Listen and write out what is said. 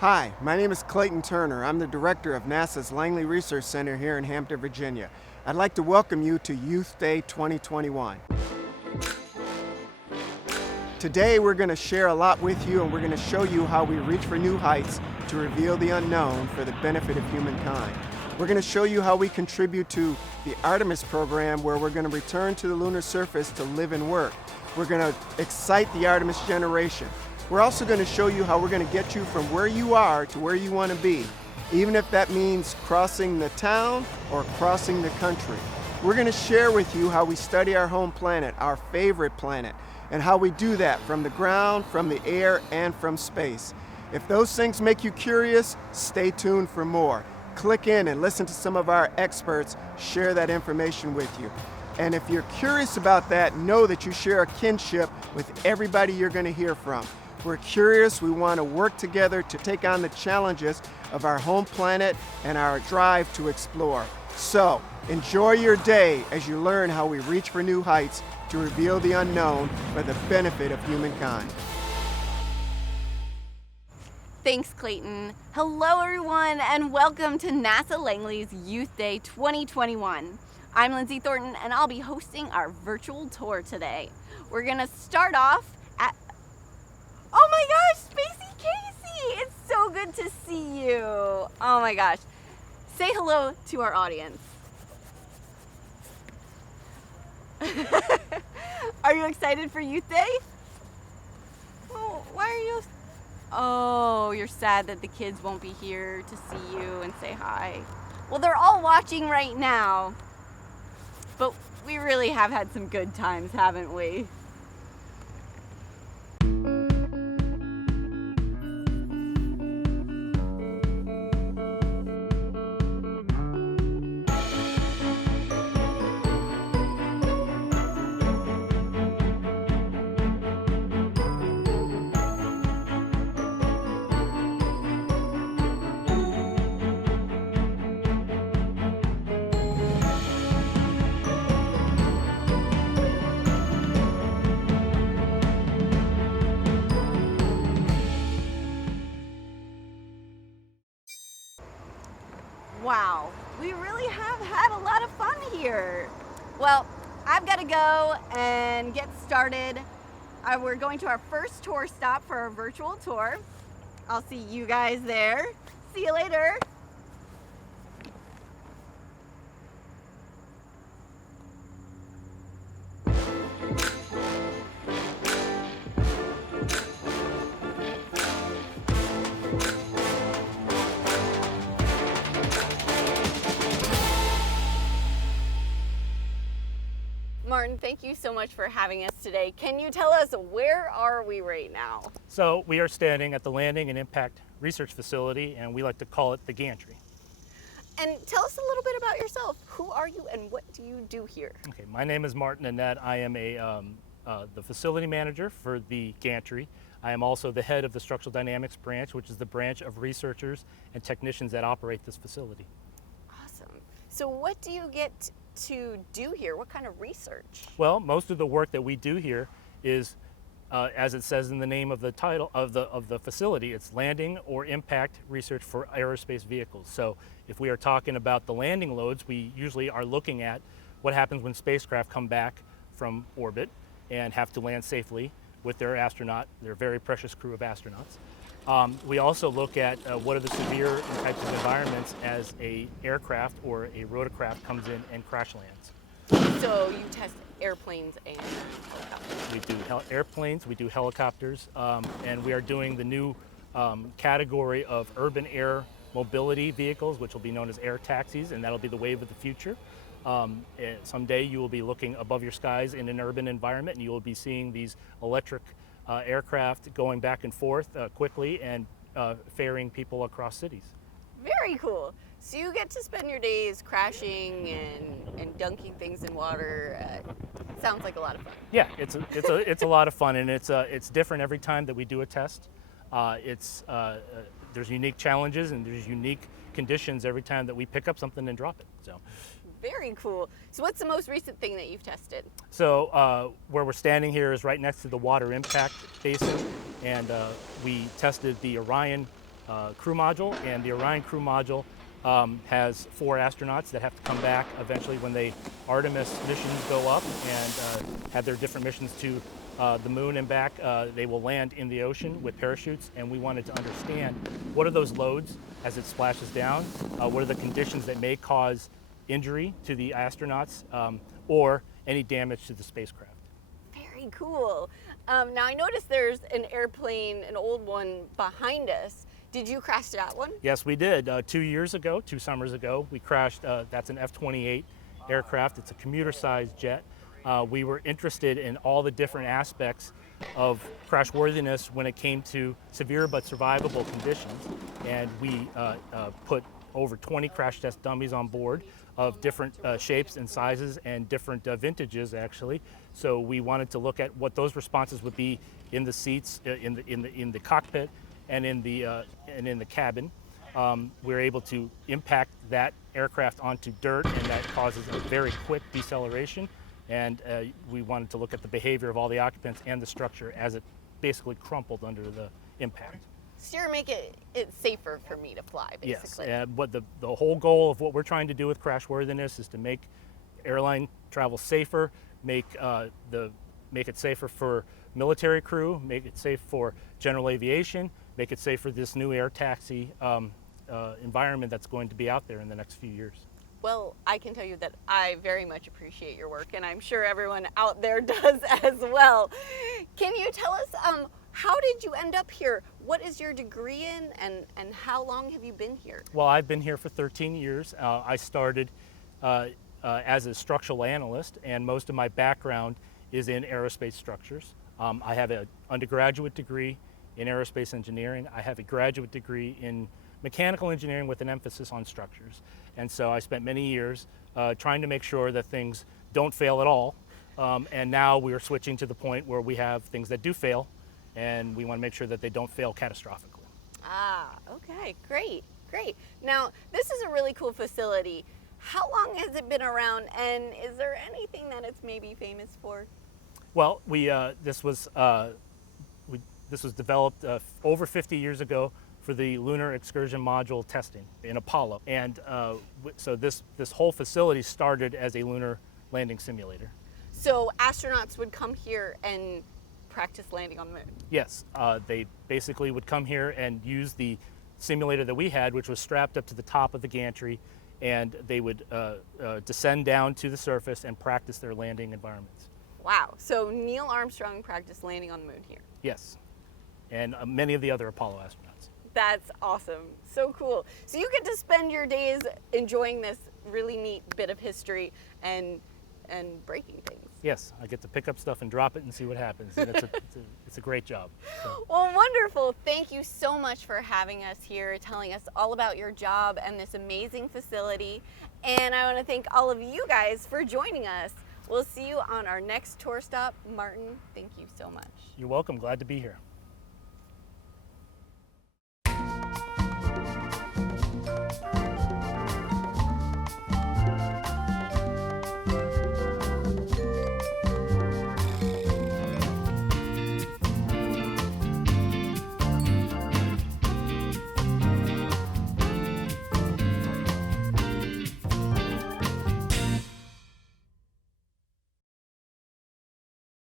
Hi, my name is Clayton Turner. I'm the director of NASA's Langley Research Center here in Hampton, Virginia. I'd like to welcome you to Youth Day 2021. Today we're going to share a lot with you, and we're going to show you how we reach for new heights to reveal the unknown for the benefit of humankind. We're going to show you how we contribute to the Artemis program, where we're going to return to the lunar surface to live and work. We're going to excite the Artemis generation. We're also going to show you how we're going to get you from where you are to where you want to be, even if that means crossing the town or crossing the country. We're going to share with you how we study our home planet, our favorite planet, and how we do that from the ground, from the air, and from space. If those things make you curious, stay tuned for more. Click in and listen to some of our experts share that information with you. And if you're curious about that, know that you share a kinship with everybody you're going to hear from. We're curious, we want to work together to take on the challenges of our home planet and our drive to explore. So, enjoy your day as you learn how we reach for new heights to reveal the unknown for the benefit of humankind. Thanks, Clayton. Hello, everyone, and welcome to NASA Langley's Youth Day 2021. I'm Lindsay Thornton, and I'll be hosting our virtual tour today. We're gonna start off at... Oh my gosh, Spacey Casey! It's so good to see you. Oh my gosh. Say hello to our audience. Are you excited for Youth Day? Oh, why are you... Oh, you're sad that the kids won't be here to see you and say hi. Well, they're all watching right now. But we really have had some good times, haven't we? Wow, we really have had a lot of fun here. Well, I've got to go and get started. We're going to our first tour stop for our virtual tour. I'll see you guys there. See you later. Martin, thank you so much for having us today. Can you tell us, where are we right now? So we are standing at the Landing and Impact Research Facility, and we like to call it the gantry. And tell us a little bit about yourself. Who are you and what do you do here? Okay, my name is Martin Annette. I am the facility manager for the gantry. I am also the head of the Structural Dynamics branch, which is the branch of researchers and technicians that operate this facility. Awesome. So what do you get to do here? What kind of research? Well, most of the work that we do here is, as it says in the name of the title of the facility, it's landing or impact research for aerospace vehicles. So if we are talking about the landing loads, we usually are looking at what happens when spacecraft come back from orbit and have to land safely with their very precious crew of astronauts. We also look at what are the severe types of environments as a aircraft or a rotorcraft comes in and crash lands. So you test airplanes and helicopters? We do airplanes, we do helicopters, and we are doing the new category of urban air mobility vehicles, which will be known as air taxis, and that'll be the wave of the future. Someday you will be looking above your skies in an urban environment, and you will be seeing these electric aircraft going back and forth quickly and ferrying people across cities. Very cool. So you get to spend your days crashing and dunking things in water. Sounds like a lot of fun. Yeah, it's a lot of fun, and it's different every time that we do a test. There's unique challenges and there's unique conditions every time that we pick up something and drop it. So. Very cool. So what's the most recent thing that you've tested? So where we're standing here is right next to the water impact basin, and we tested the Orion crew module, and the Orion crew module has 4 astronauts that have to come back eventually when the Artemis missions go up and have their different missions to the moon and back. They will land in the ocean with parachutes, and we wanted to understand what are those loads as it splashes down, what are the conditions that may cause injury to the astronauts or any damage to the spacecraft. Very cool. Now I noticed there's an airplane, an old one behind us. Did you crash that one? Yes, we did. 2 summers ago, we crashed. That's an F-28 aircraft. It's a commuter-sized jet. We were interested in all the different aspects of crashworthiness when it came to severe but survivable conditions, and we put over 20 crash test dummies on board of different shapes and sizes and different vintages, actually. So we wanted to look at what those responses would be in the seats, in the cockpit, and in the cabin. We're able to impact that aircraft onto dirt, and that causes a very quick deceleration. And we wanted to look at the behavior of all the occupants and the structure as it basically crumpled under the impact. So you're making it safer for me to fly, basically. Yes, and what the whole goal of what we're trying to do with crashworthiness is to make airline travel safer, make it safer for military crew, make it safe for general aviation, make it safe for this new air taxi environment that's going to be out there in the next few years. Well, I can tell you that I very much appreciate your work, and I'm sure everyone out there does as well. Can you tell us, how did you end up here? What is your degree in, and how long have you been here? Well, I've been here for 13 years. I started as a structural analyst, and most of my background is in aerospace structures. I have an undergraduate degree in aerospace engineering. I have a graduate degree in mechanical engineering with an emphasis on structures. And so I spent many years trying to make sure that things don't fail at all. And now we are switching to the point where we have things that do fail, and we want to make sure that they don't fail catastrophically. Ah, okay, great. Now, this is a really cool facility. How long has it been around, and is there anything that it's maybe famous for? Well, this was developed over 50 years ago for the lunar excursion module testing in Apollo, and so this whole facility started as a lunar landing simulator. So astronauts would come here and practice landing on the moon? Yes, they basically would come here and use the simulator that we had, which was strapped up to the top of the gantry, and they would descend down to the surface and practice their landing environments. Wow, so Neil Armstrong practiced landing on the moon here? Yes, and many of the other Apollo astronauts. That's awesome, so cool. So you get to spend your days enjoying this really neat bit of history and breaking things. Yes, I get to pick up stuff and drop it and see what happens, and it's a great job. So. Well, wonderful. Thank you so much for having us here, telling us all about your job and this amazing facility. And I want to thank all of you guys for joining us. We'll see you on our next tour stop. Martin, thank you so much. You're welcome. Glad to be here.